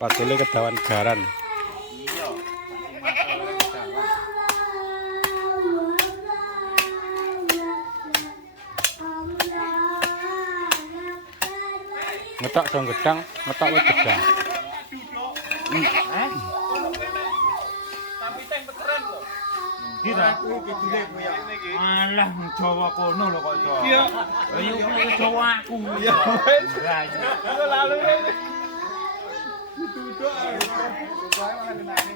Patule kedawan garan. Ngetok dong gedang, ngetok wis gedang. Kira malah Jawa kono lho kok to. Iya. Ayo kuwi Jawa aku. Iya wis. Lalu duduk. Saya malah kenane.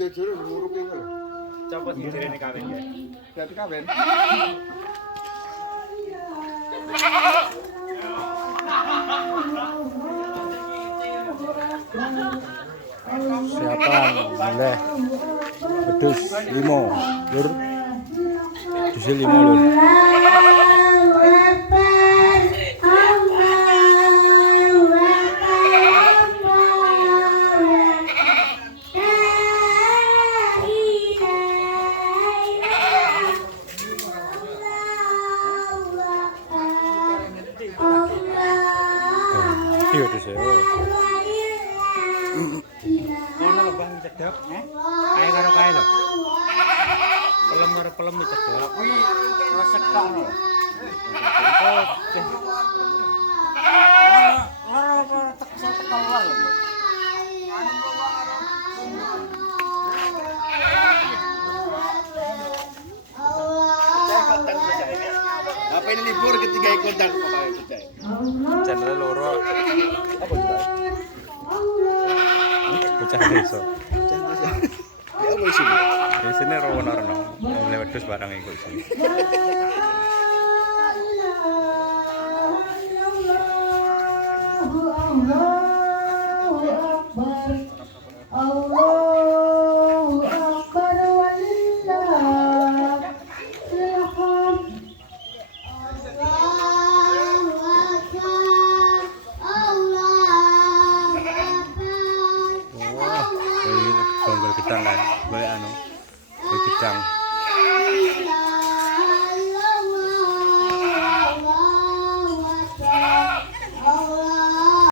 Jujur nguruk iki lho. Coba dijerene kawin ya. Dadi kawin. Siapaan boleh pedus 5 lur pedus 5 lur. Iya tuh saya. Ono lho Bang cedhak, kae karo kae lho. Pelem karo pelem cedhak. Kuwi resek tok lho. Ora tekso tekel wae lho. Apa ini libur ketiga ikutan pokoknya itu. Channel loro. Apa itu? Bocah desa. Ya wis ini. Di sini rono-rono. Mulai wedhus barang iku sini.